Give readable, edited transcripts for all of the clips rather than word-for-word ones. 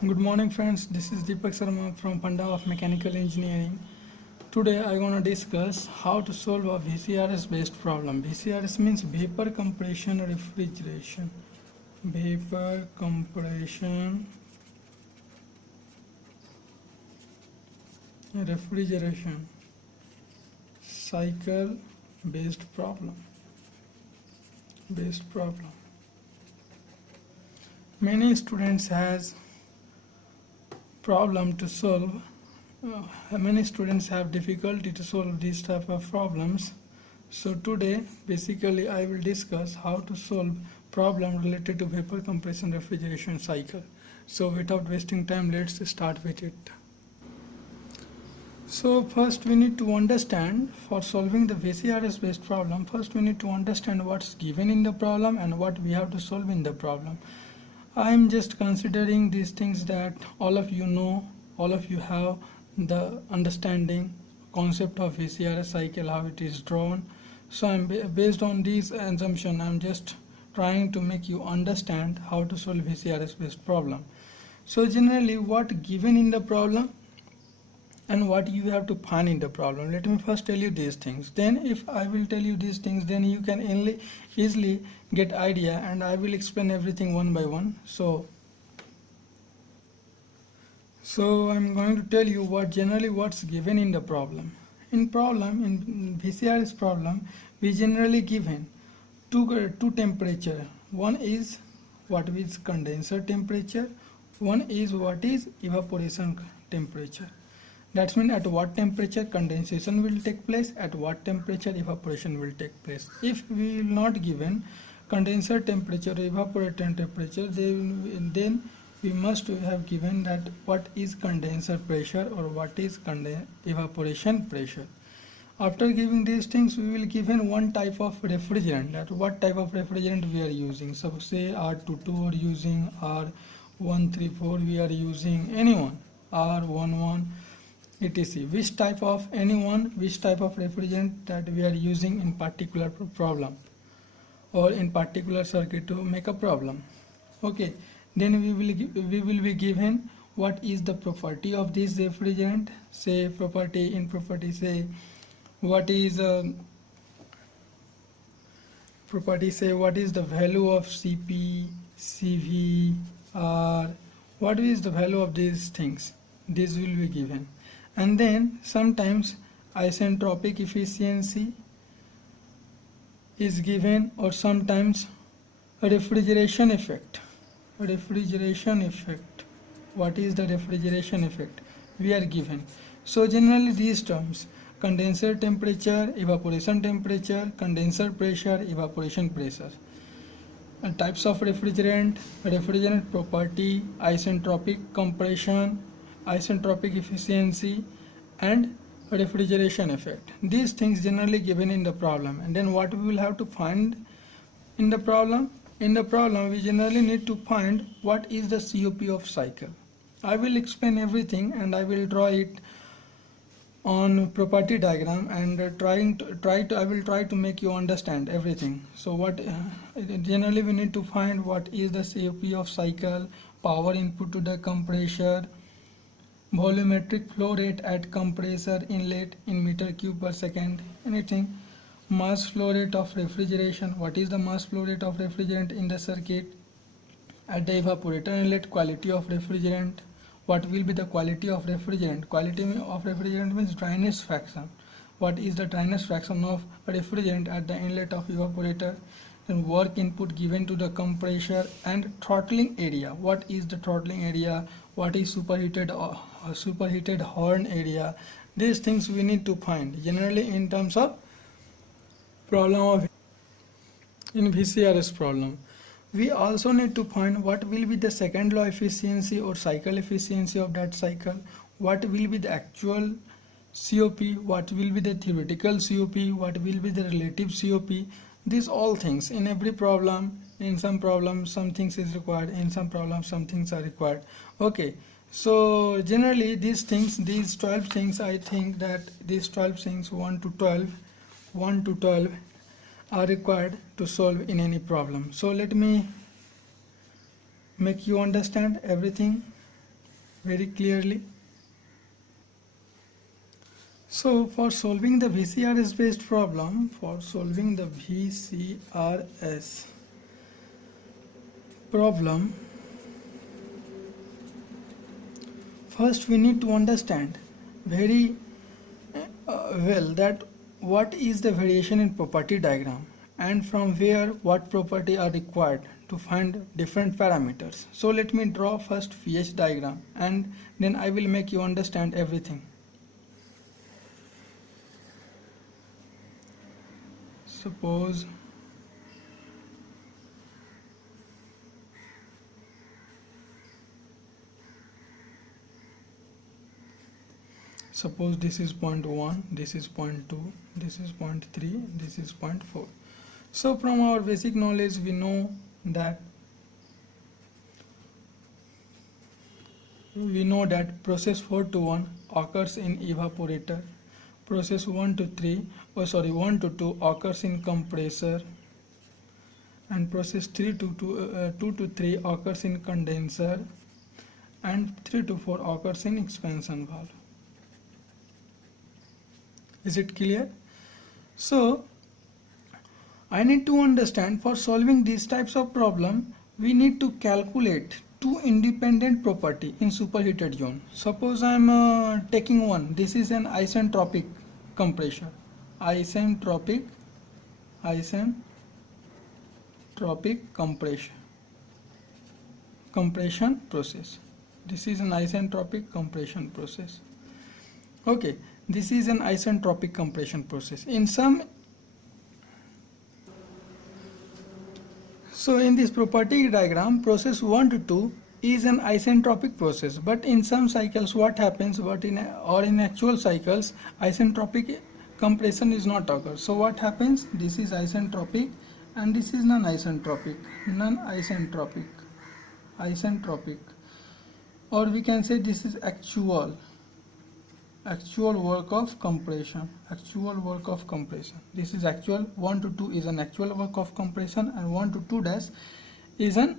Good morning friends, this is Deepak Sharma from Panda of Mechanical Engineering. Today I am going to discuss how to solve a VCRS based problem. VCRS means vapor compression refrigeration. Vapor compression refrigeration cycle based problem. Many students has problem to solve. Many students have difficulty to solve these type of problems. So today basically I will discuss how to solve problem related to vapor compression refrigeration cycle. So without wasting time, let's start with it. So first we need to understand, for solving the VCRS based problem, first we need to understand what's given in the problem and what we have to solve in the problem. I am just considering these things that all of you know, all of you have the understanding concept of VCRS cycle, how it is drawn. So I'm based on these assumption, I'm just trying to make you understand how to solve VCRS based problem. So generally what given in the problem and what you have to find in the problem. Let me first tell you these things. Then if I will tell you these things, then you can easily get idea, and I will explain everything one by one. So I'm going to tell you what's given in the problem. In VCRS problem, we generally given two temperature. One is what is condenser temperature, one is what is evaporation temperature. That means at what temperature condensation will take place, at what temperature evaporation will take place. If we will not given condenser temperature or evaporator temperature, then we must have given that what is condenser pressure or what is evaporation pressure. After giving these things, we will given one type of refrigerant, that what type of refrigerant we are using. So say R22 are using, R134 we are using, anyone, R11, etc. Which type of refrigerant that we are using in particular problem or in particular circuit to make a problem. Okay, then we will be given what is the property of this refrigerant. Say property, say what is property, say what is the value of Cp, Cv, R, what is the value of these things. This will be given. And then sometimes isentropic efficiency is given, or sometimes a refrigeration effect. What is the refrigeration effect we are given. So generally these terms: condenser temperature, evaporation temperature, condenser pressure, evaporation pressure. And types of refrigerant property, isentropic compression, isentropic efficiency, and refrigeration effect. These things generally given in the problem. And then what we will have to find in the problem? In the problem we generally need to find what is the COP of cycle. I will explain everything and I will draw it on property diagram, and I will try to make you understand everything. So what generally we need to find what is the COP of cycle, power input to the compressor, volumetric flow rate at compressor inlet in meter cube per second, anything, mass flow rate of refrigeration, what is the mass flow rate of refrigerant in the circuit, at the evaporator inlet, quality of refrigerant, what will be the quality of refrigerant. Quality of refrigerant means dryness fraction. What is the dryness fraction of refrigerant at the inlet of evaporator? Then work input given to the compressor, and throttling area. What is the throttling area? What is superheated horn area? These things we need to find generally in terms of problem of in VCRS problem. We also need to find what will be the second law efficiency or cycle efficiency of that cycle, what will be the actual COP, what will be the theoretical COP, what will be the relative COP. These all things in every problem. In some problems some things is required, in some problems some things are required. Okay, so generally these 12 things, I think that these 12 things 1 to 12 are required to solve in any problem. So let me make you understand everything. very clearly. So for solving the VCRS based problem, first we need to understand very well that what is the variation in property diagram, and from where what property are required to find different parameters. So let me draw first VH diagram, and then I will make you understand everything. Suppose this is point 1, this is point 2, this is point 3, this is point 4. So from our basic knowledge we know that process 4 to 1 occurs in evaporator, process 1 to 2 occurs in compressor, and process 2 to 3 occurs in condenser, and 3 to 4 occurs in expansion valve. Is it clear? So I need to understand, for solving these types of problem we need to calculate two independent property in superheated zone. Suppose I am taking one. This is an isentropic compression, isentropic compression process. This is an isentropic compression process. Okay, this is an isentropic compression process. So in this property diagram, process 1 to 2 is an isentropic process, but in some cycles what happens, in actual cycles isentropic compression is not occur. So what happens, this is isentropic and this is non-isentropic, or we can say this is actual work of compression. This is actual. 1 to 2 is an actual work of compression, and 1 to 2 dash is an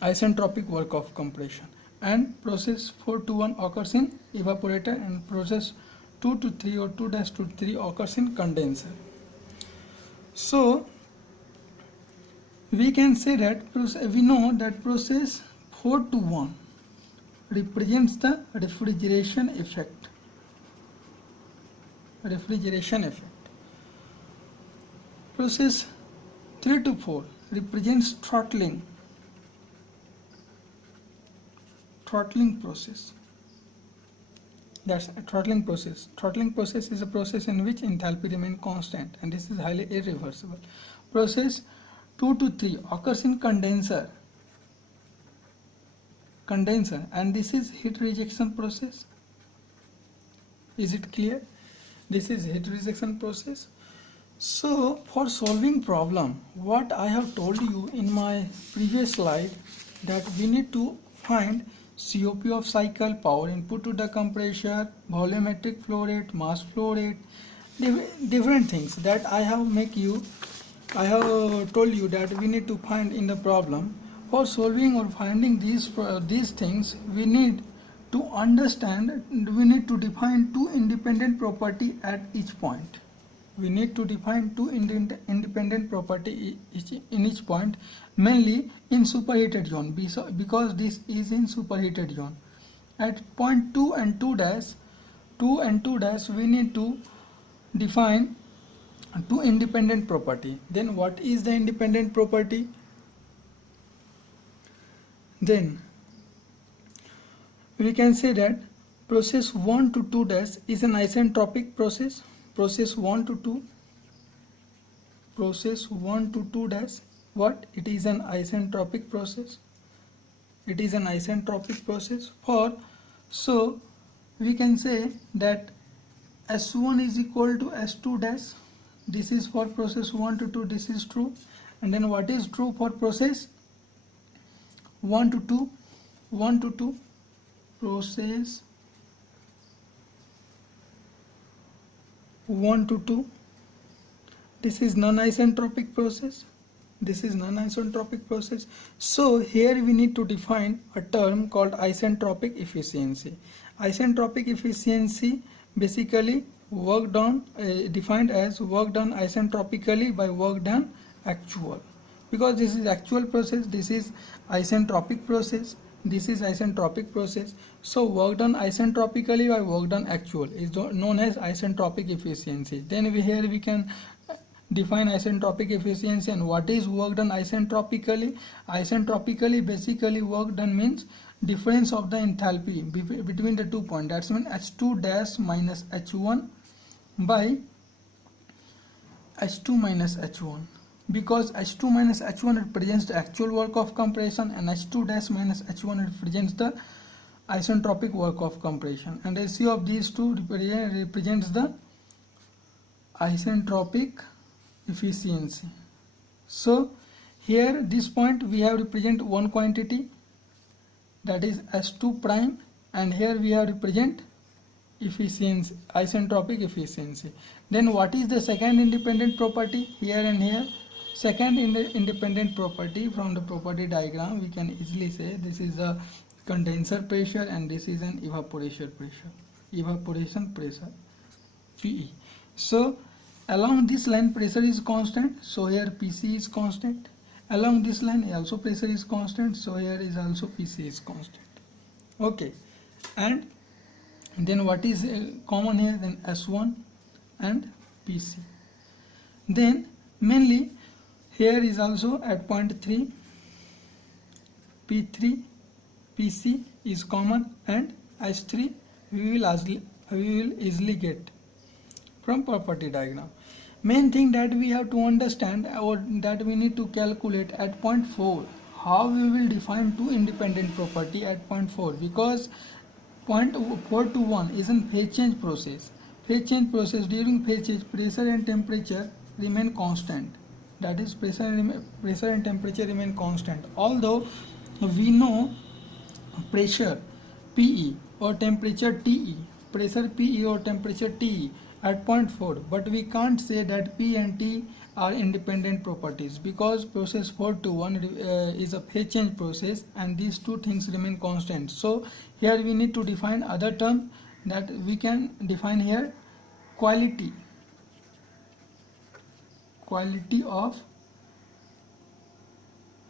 isentropic work of compression. And process 4 to 1 occurs in evaporator, and process 2 to 3 or 2 dash to 3 occurs in condenser. So we can say that we know that process 4 to 1 represents the refrigeration effect. Process 3 to 4 represents throttling process. That's a throttling process. Throttling process is a process in which enthalpy remains constant, and this is highly irreversible. Process 2 to 3 occurs in condenser, and this is heat rejection process. Is it clear? This is heat rejection process. So for solving problem, what I have told you in my previous slide, that we need to find COP of cycle, power input to the compressor, volumetric flow rate, mass flow rate, different things that I have told you that we need to find in the problem. For solving or finding these things, we need to understand, we need to define two independent property at each point. We need to define two independent property in each point, mainly in superheated zone, because this is in superheated zone. At point 2 and 2 dash, we need to define two independent property. Then what is the independent property? Then we can say that process 1 to 2 dash is an isentropic process. Process 1 to 2 dash, what? It is an isentropic process. So we can say that S1 is equal to S2 dash. This is for process 1 to 2, this is true. And then what is true for process 1 to 2? Process 1 to 2, this is non-isentropic process. This is non-isentropic process. So here we need to define a term called isentropic efficiency. Isentropic efficiency basically work done defined as work done isentropically by work done actual. Because this is actual process, this is isentropic process, this is isentropic process. So work done isentropically by work done actual is known as isentropic efficiency. Then here we can define isentropic efficiency. And what is work done isentropically? Isentropically basically work done means difference of the enthalpy between the 2 points. That's mean H2 dash minus H1 by H2 minus H1, because H2 minus H1 represents the actual work of compression and H2 dash minus H1 represents the isentropic work of compression, and ratio of these two represents the isentropic efficiency. So here this point we have represent one quantity, that is S2 prime, and here we have represent efficiency, isentropic efficiency. Then what is the second independent property here and here? Second independent property from the property diagram we can easily say this is a condenser pressure and this is an evaporation pressure PE. So along this line pressure is constant, so here PC is constant. Along this line also pressure is constant, so here is also PC is constant. Okay, and then what is common here? Then S1 and PC. Then mainly here is also at point 3 P3 PC is common, and S3 we will easily get from property diagram. Main thing that we have to understand or that we need to calculate at point 4, how we will define two independent property at point 4, because point 4 to 1 is a phase change process. Phase change process, during phase change pressure and temperature remain constant. That is pressure and temperature remain constant. Although we know pressure PE or temperature TE, pressure PE or temperature TE at point 4, but we can't say that P and T are independent properties, because process 4 to 1 is a phase change process and these two things remain constant. So here we need to define other term that we can define here: quality of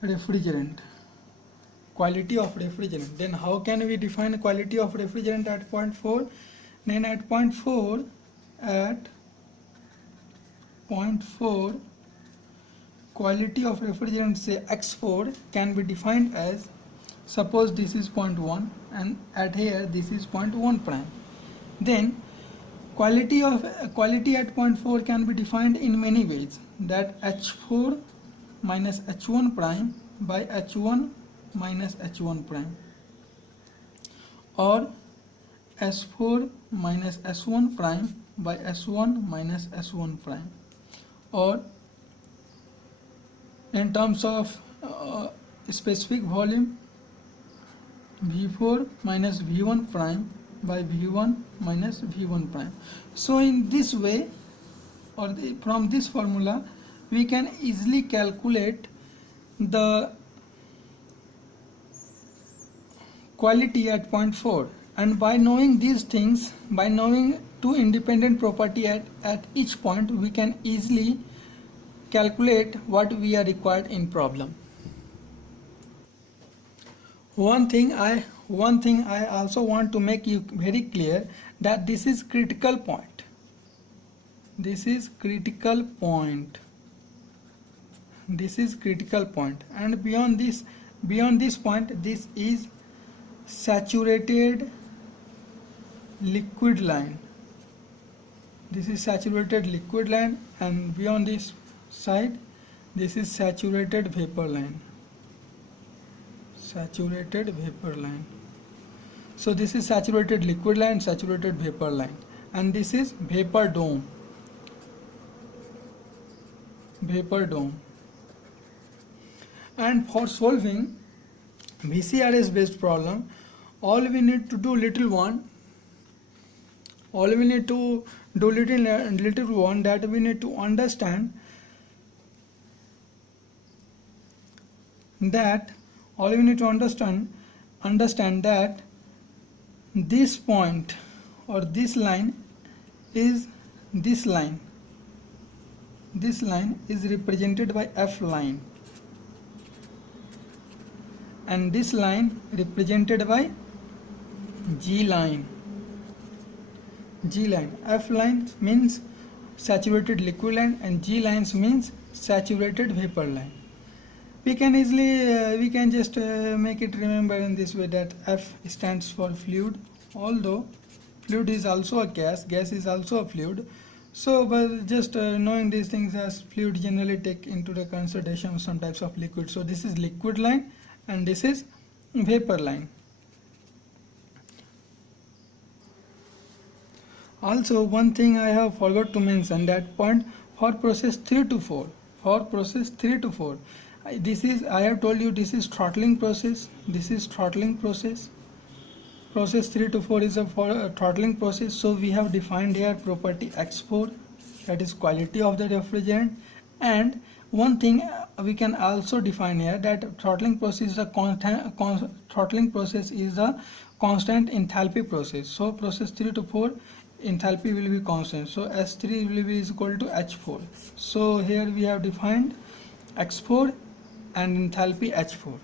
refrigerant. Then how can we define quality of refrigerant at point 4? Then at point 4 quality of refrigerant, say X4, can be defined as, suppose this is point 1 and at here this is point 1 prime. Then quality at point 4 can be defined in many ways, that H4 minus H1 prime by H1 minus H1 prime, or S4 minus S1 prime by S1 minus S1 prime, or in terms of specific volume, V4 minus V1 prime by V1 minus V1 prime. So in this way, or from this formula, we can easily calculate the quality at point 4. And by knowing these things, by knowing two independent property at each point, we can easily calculate what we are required in problem. One thing I also want to make you very clear, that this is critical point. This is critical point. And beyond this point, this is saturated liquid line. This is saturated liquid line, and beyond this side this is saturated vapor line. So this is saturated liquid line, saturated vapor line, and this is vapor dome. And for solving VCRS based problem, all we need to do little one, that we need to understand that all you need to understand that this point or this line is this line. This line is represented by F line, and this line represented by G line. G line. F line means saturated liquid line and G lines means saturated vapor line. We can easily we can just make it remember in this way that F stands for fluid, although fluid is also a gas is also a fluid. So but just knowing these things, as fluid generally take into the consideration some types of liquid. So this is liquid line and this is vapor line. Also, one thing I have forgot to mention, that point for process 3 to 4. For process 3 to 4, this is, I have told you, this is throttling process. This is throttling process. Process 3 to 4 is a throttling process. So we have defined here property X4, that is quality of the refrigerant. And one thing we can also define here, that throttling process is a constant enthalpy process. So process 3 to 4 enthalpy will be constant, so S3 will be is equal to H4. So here we have defined X4 and enthalpy H4.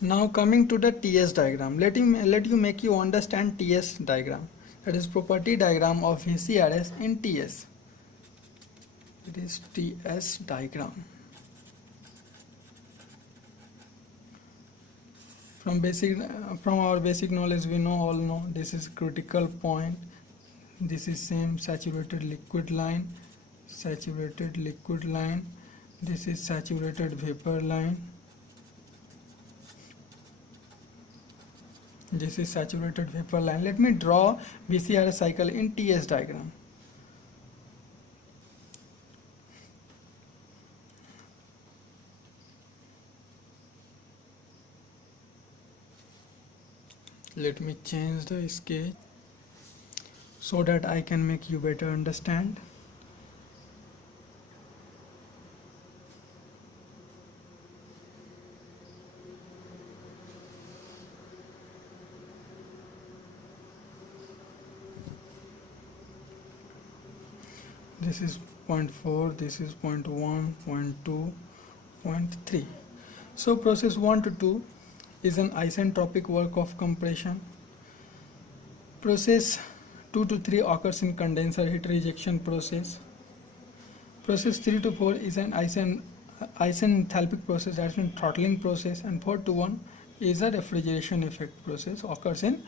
Now coming to the TS diagram, let you make you understand TS diagram, that is property diagram of VCRS in TS. It is TS diagram. From our basic knowledge, we all know this is critical point, this is same saturated liquid line, this is saturated vapor line, this is saturated vapor line. Let me draw VCRS cycle in TS diagram. Let me change the sketch so that I can make you better understand. This is point 4, this is point 1, point 2, point 3. So process 1 to 2 is an isentropic work of compression. Process 2 to 3 occurs in condenser heat rejection process. Process 3 to 4 is an isenthalpic process, that's in throttling process, and 4 to 1 is a refrigeration effect process, occurs in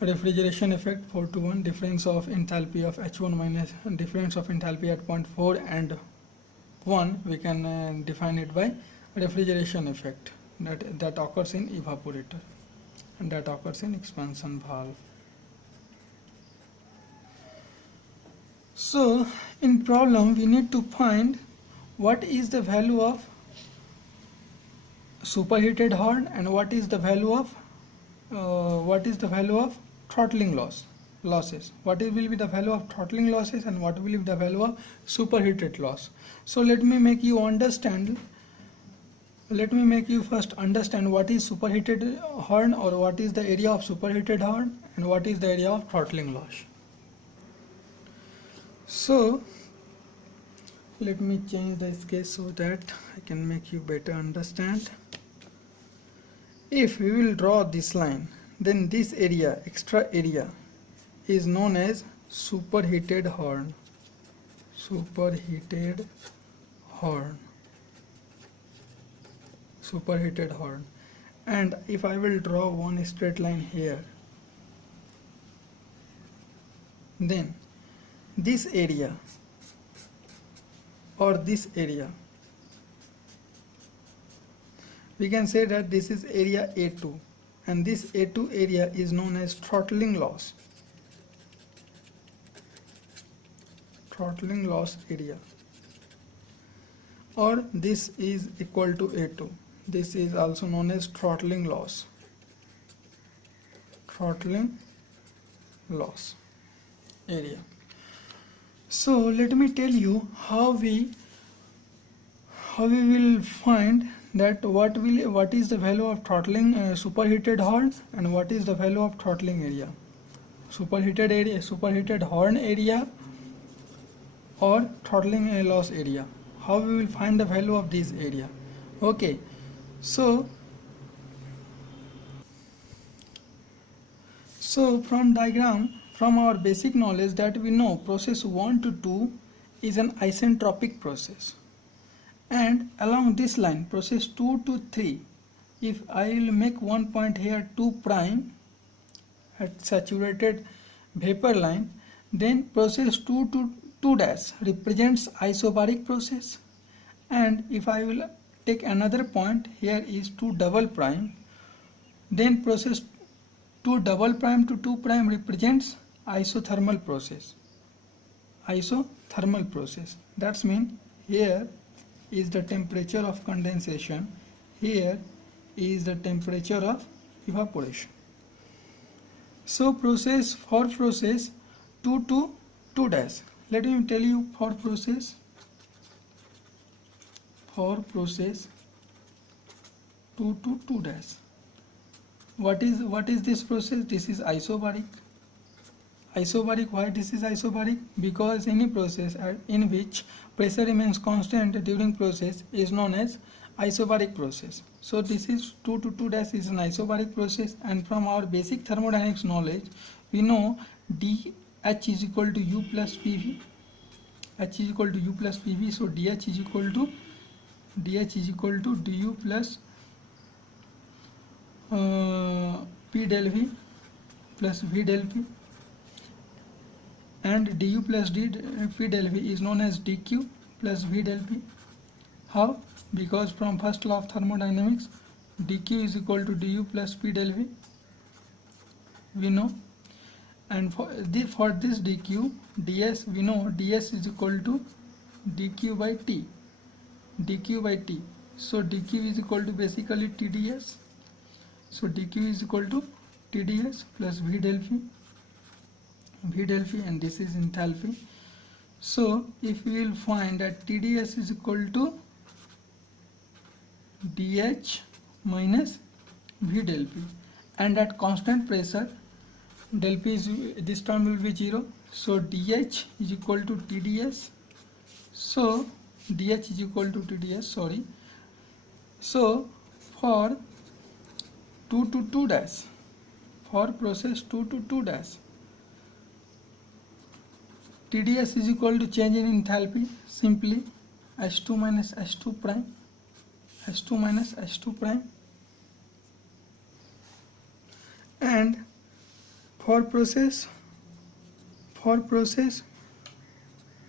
refrigeration effect. 4 to 1, difference of enthalpy of H1 minus difference of enthalpy at point 4 and 1, we can define it by refrigeration effect. That occurs in evaporator and that occurs in expansion valve. So in problem we need to find what is the value of superheated horn and what is the value of throttling losses. What will be the value of throttling losses and what will be the value of superheated loss. So let me make you first understand what is superheated horn, or what is the area of superheated horn and what is the area of throttling loss. So let me change the sketch so that I can make you better understand. If we will draw this line, then this area, extra area, is known as superheated horn. Superheated horn. And if I will draw one straight line here, then this area or this area, we can say that this is area A2, and this A2 area is known as throttling loss area, or this is equal to A2. This is also known as throttling loss area. So let me tell you how we how we will find that what is the value of throttling superheated horn and what is the value of throttling area, superheated horn area or throttling loss area. How we will find the value of this area? Okay, so from diagram, from our basic knowledge, that we know process 1 to 2 is an isentropic process, and along this line process 2 to 3, if I will make one point here 2 prime at saturated vapor line, then process 2 to 2 dash represents isobaric process, and if I will take another point here is 2 double prime, then process 2 double prime to 2 prime represents isothermal process. That's mean here is the temperature of condensation, here is the temperature of evaporation. So process 2 to 2 dash, let me tell you for process 2 to 2 dash. What is this process? This is isobaric. Why this is isobaric? Because any process in which pressure remains constant during process is known as isobaric process. So this is 2 to 2 dash is an isobaric process, and from our basic thermodynamics knowledge we know dH is equal to U plus PV. H is equal to U plus PV, so dH is equal to du plus P del V plus V del P, and du plus P del V is known as dQ plus V del P. How? Because from first law of thermodynamics, dQ is equal to du plus P del V, we know, and for this dQ, ds, we know ds is equal to dQ by T. So dQ is equal to basically TdS. So dQ is equal to TdS plus V del P, and this is enthalpy. So if we will find that TdS is equal to dH minus V del P, and at constant pressure del P is, this term will be 0, so dH is equal to TdS. So dH is equal to TdS, sorry. So for 2 to 2 dash, for process 2 to 2 dash, TdS is equal to change in enthalpy, simply H2 minus H2 prime, and for process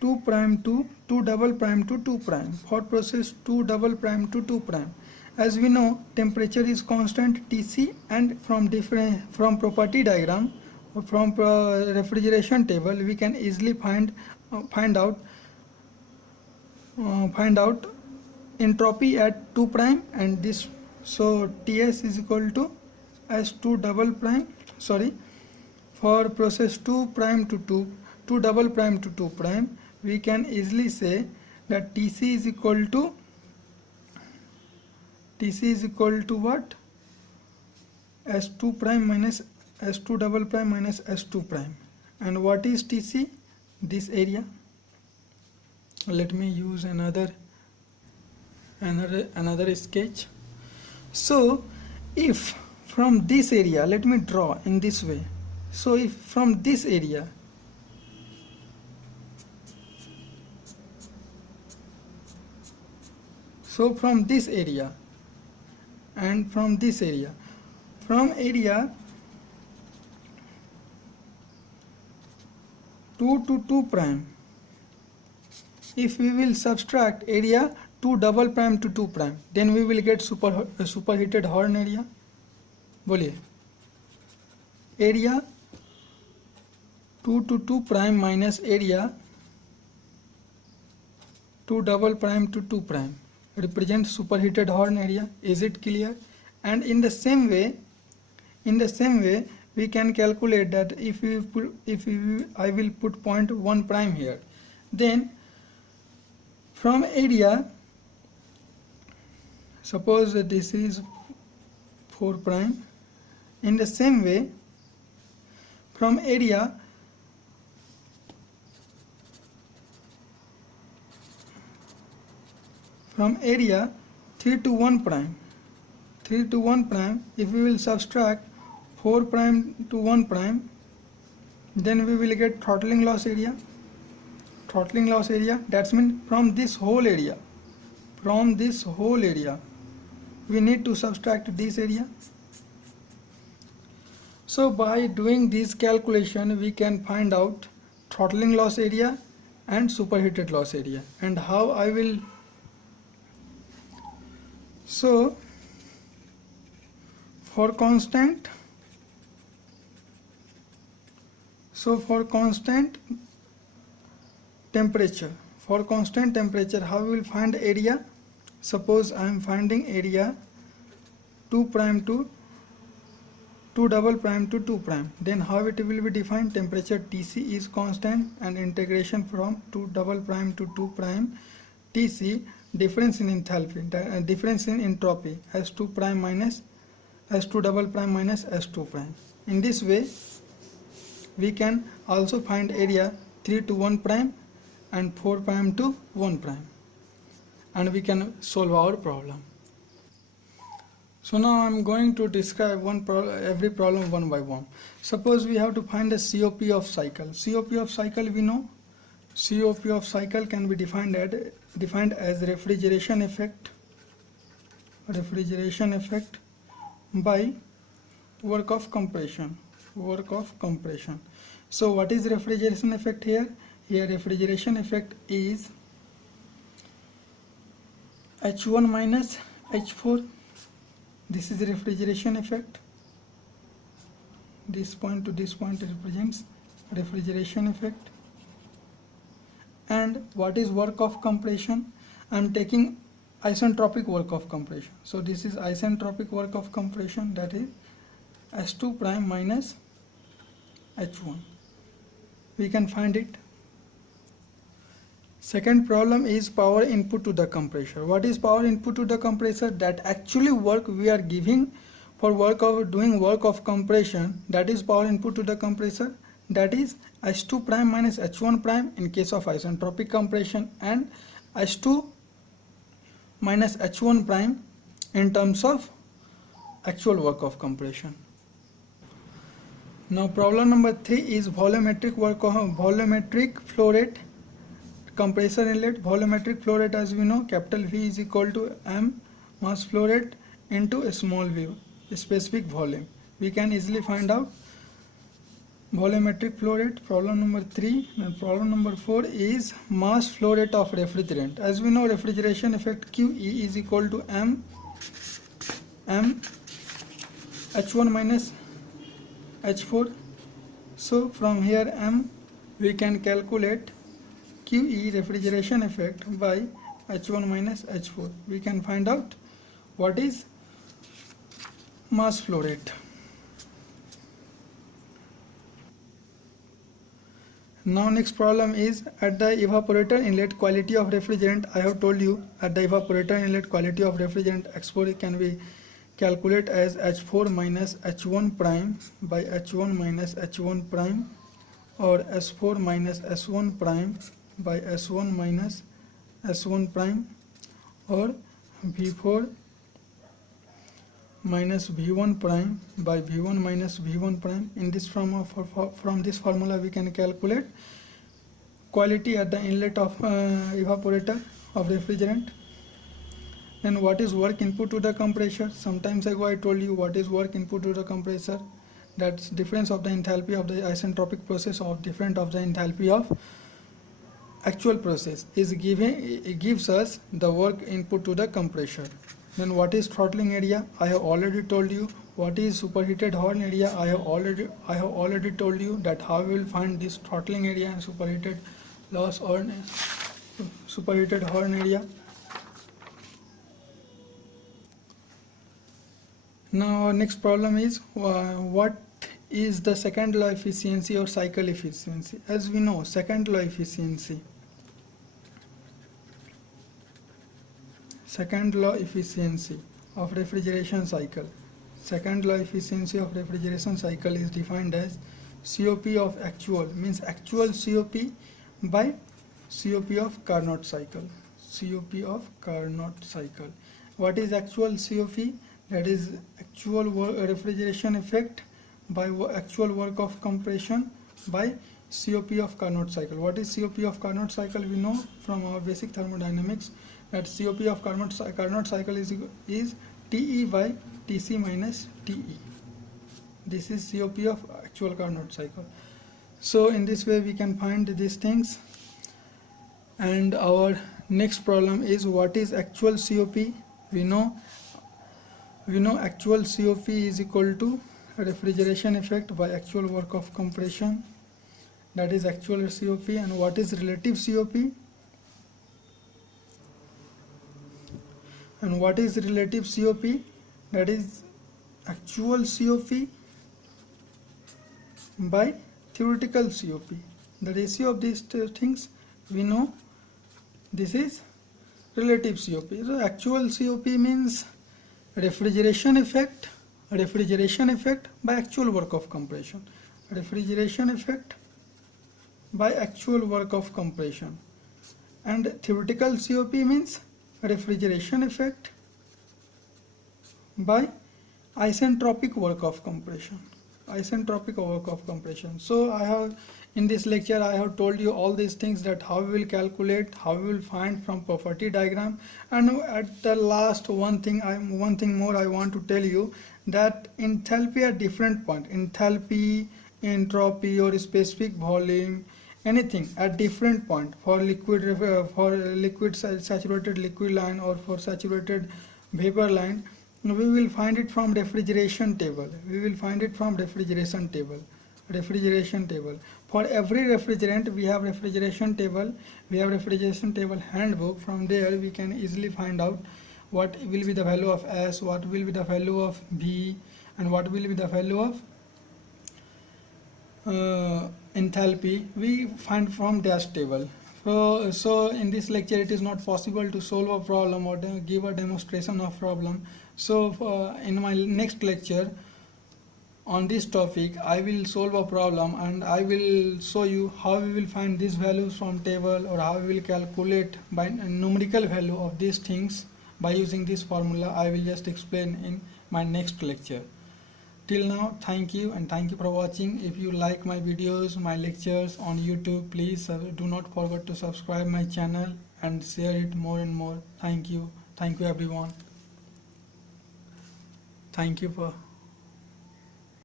2 prime to 2 double prime to 2 prime, for process 2 double prime to 2 prime, as we know temperature is constant Tc, and from property diagram, from refrigeration table, we can easily find out entropy at 2 prime, and this, so Ts is equal to S2 double prime, sorry, for process 2 prime to 2 double prime to 2 prime, we can easily say that Tc is equal to what? S2 prime minus S2 double prime minus S2 prime. And what is Tc? This area. Let me use another sketch. So if from this area, let me draw in this way. So if from this area, and from this area, from area 2 to 2 prime, if we will subtract area 2 double prime to 2 prime, then we will get superheated horn area. बोलिए, area 2 to 2 prime minus area 2 double prime to 2 prime represents superheated horn area. Is it clear? And in the same way we can calculate that if I will put point 1 prime here, then from area Suppose that this is 4 prime. In the same way, from area from area 3 to 1 prime, 3 to 1 prime, if we will subtract 4 prime to 1 prime, then we will get throttling loss area. Throttling loss area, that means from this whole area, we need to subtract this area. So by doing this calculation, we can find out throttling loss area and superheated loss area. And how I will, so for constant temperature, how we will find area? Suppose I am finding area 2 prime to 2 double prime to 2 prime, then how it will be defined? Temperature Tc is constant and integration from 2 double prime to 2 prime Tc, difference in enthalpy, difference in entropy, S2 prime minus S2 double prime minus S2 prime. In this way, we can also find area 3 to 1 prime and 4 prime to 1 prime, and we can solve our problem. So now I am going to describe every problem one by one. Suppose we have to find the COP of cycle. COP of cycle, we know COP of cycle can be defined as refrigeration effect by work of compression. So what is refrigeration effect here? Here refrigeration effect is H1 minus H4. This is the refrigeration effect. This point to this point represents refrigeration effect. And what is work of compression? I am taking isentropic work of compression. So this is isentropic work of compression, that is S2 prime minus H1. We can find it. Second problem is power input to the compressor. What is power input to the compressor? That actually work we are giving for doing work of compression, that is power input to the compressor, that is H2 prime minus H1 prime in case of isentropic compression, and H2 minus H1 prime in terms of actual work of compression. Now problem number 3 is volumetric flow rate, compressor inlet. Volumetric flow rate, as we know, capital V is equal to M mass flow rate into a small v, specific volume. We can easily find out volumetric flow rate. Problem number 3. And problem number 4 is mass flow rate of refrigerant. As we know, refrigeration effect QE is equal to M H1 minus H4. So from here M we can calculate QE, refrigeration effect, by H1 minus H4. We can find out what is mass flow rate. Now next problem is at the evaporator inlet quality of refrigerant. I have told you at the evaporator inlet quality of refrigerant X4 can be calculated as H4 minus H1 prime by H1 minus H1 prime, or S4 minus S1 prime by S1 minus S1 prime, or V4 minus V1 prime by V1 minus V1 prime. In this from this formula we can calculate quality at the inlet of evaporator of refrigerant. Then what is work input to the compressor? Sometimes ago I told you what is work input to the compressor. That's difference of the enthalpy of the isentropic process or difference of the enthalpy of actual process is given. It gives us the work input to the compressor. Then what is throttling area? I have already told you. What is superheated horn area? I have already told you that how we will find this throttling area and superheated loss or superheated horn area. Now our next problem is what is the second law efficiency or cycle efficiency? As we know, second law efficiency second law efficiency of refrigeration cycle. Second law efficiency of refrigeration cycle is defined as COP of actual, means actual COP by COP of Carnot cycle. COP of Carnot cycle. What is actual COP? That is actual refrigeration effect by actual work of compression by COP of Carnot cycle. What is COP of Carnot cycle? We know from our basic thermodynamics that COP of Carnot cycle is TE by TC minus TE. This is COP of actual Carnot cycle. So in this way we can find these things. And our next problem is what is actual COP? We know actual COP is equal to refrigeration effect by actual work of compression. That is actual COP. And what is relative COP? And what is relative COP? That is actual COP by theoretical COP. The ratio of these two things we know. This is relative COP. So actual COP means refrigeration effect by actual work of compression. Refrigeration effect by actual work of compression. And theoretical COP means refrigeration effect by isentropic work of compression. Isentropic work of compression. So I have in this lecture I have told you all these things, that how we will calculate, how we will find from property diagram. And at the last one thing more I want to tell you, that enthalpy at different point, enthalpy, entropy or specific volume, anything at different point for liquid saturated liquid line or for saturated vapor line, we will find it from refrigeration table. Refrigeration table. For every refrigerant we have refrigeration table. Handbook. From there we can easily find out what will be the value of S, what will be the value of V, and what will be the value of enthalpy. We find from dash table. So in this lecture it is not possible to solve a problem or give a demonstration of problem. So in my next lecture on this topic I will solve a problem and I will show you how we will find these values from table, or how we will calculate by numerical value of these things by using this formula. I will just explain in my next lecture. Till now, thank you, and thank you for watching. If you like my videos, my lectures on YouTube, please do not forget to subscribe my channel and share it more and more. Thank you everyone. Thank you for